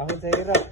Ahon sa hirap.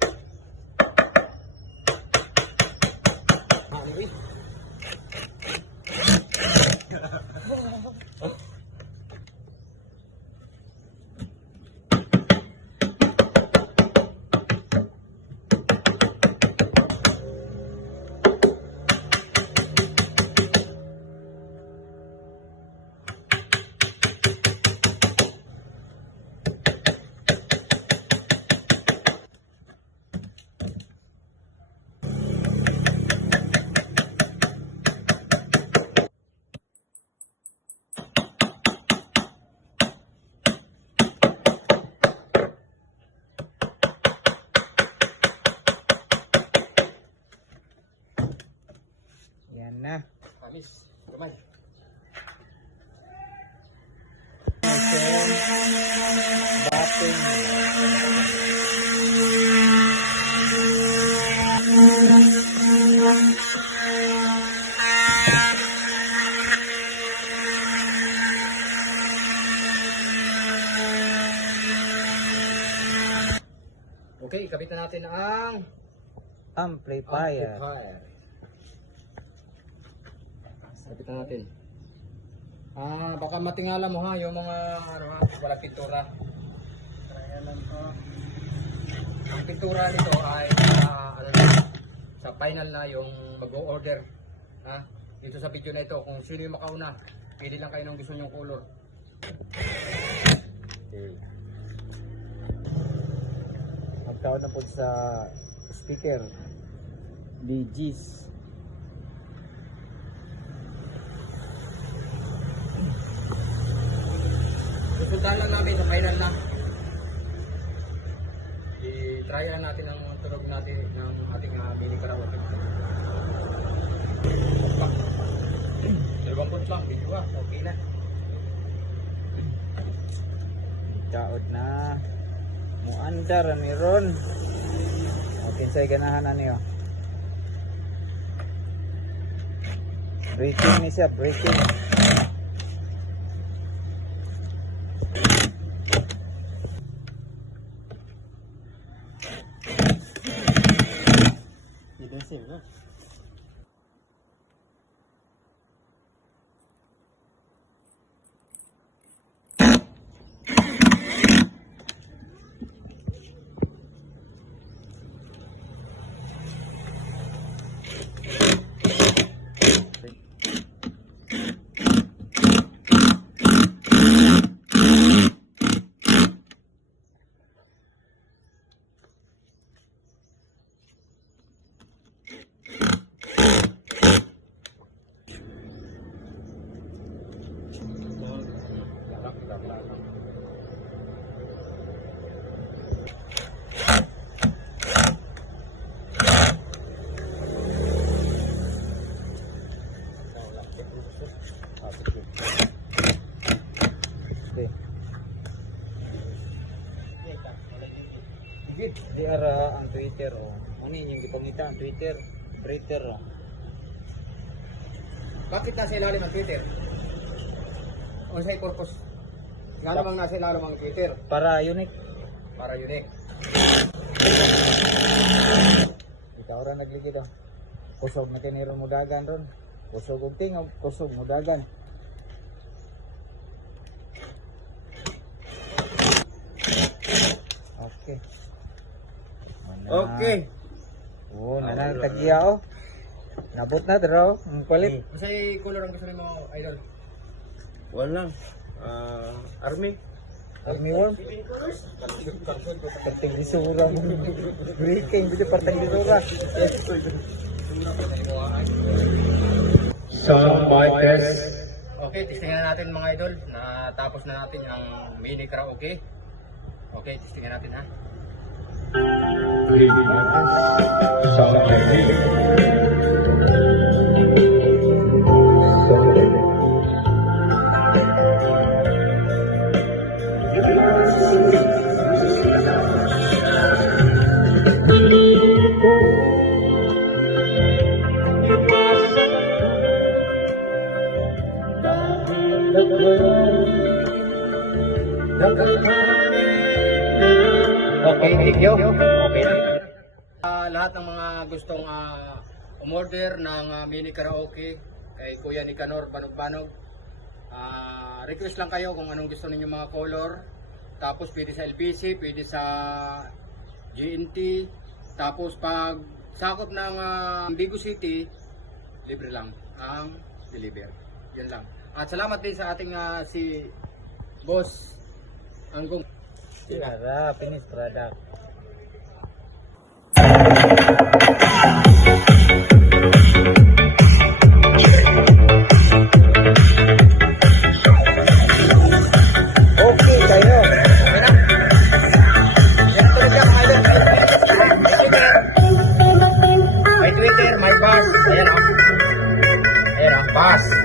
Yan na. Amis, kamay. Bating. Okay, ikabit na natin ang Amplifier. Ikabit na natin. Baka matingala mo ha, yung mga walang pintura. Trialan ko. Ang pintura nito ay sa final na yung mag-o-order. Dito sa video na ito, kung sino yung makauna, pili lang kayo ng gusto nyong color. Okay. Magkaon na po sa speaker. DGs. Pupuntahan lang namin sa final na. I-try lang natin ang tunog natin ng ating mini karaoke. Dalawang pot lang, video okay na. Kaod na. Muandar ni Ron. Okay, sa ganahan na niyo. Breaking ni siya, breaking. Ibensin na. Di ara ang Twitter oh. Ano yung gipangita ang Twitter? Breather oh. Bakit nasa ilalim ang Twitter? O sa purpose? Nga namang nasa ilalim ang Twitter Para unique. para unique. Ikaw ra nagligid oh. Kusog na kiniro mo dagan ron. Kusog og tingog, kusog mo dagan. Okay. Okay. Oh, nanatagya oh. Nabot na draw, ang kulit. Masay color ang gusto mo, idol? Walang. Army. Army worm. Perting disura mo. Breaking dito perting disura. Sound mic test. Okay, testingan natin mga idol. Natapos na natin ang mini karaoke. Okay, testingan natin ha. Sound check. Okay, thank you. lahat ng mga gustong umorder ng mini karaoke kay Kuya Nicanor Banog-Banog, request lang kayo kung anong gusto ninyo mga color. Tapos pwede sa LPC, pwede sa GNT. Tapos pag sakop ng Bigo City, libre lang ang deliver. Yan lang. At salamat din sa ating si Boss Anggong. Para finish product. Okay kayo. Okay na. Yan ang tulad yan mga idol. May Twitter, may bus. Ayan o. Ayan o, bus.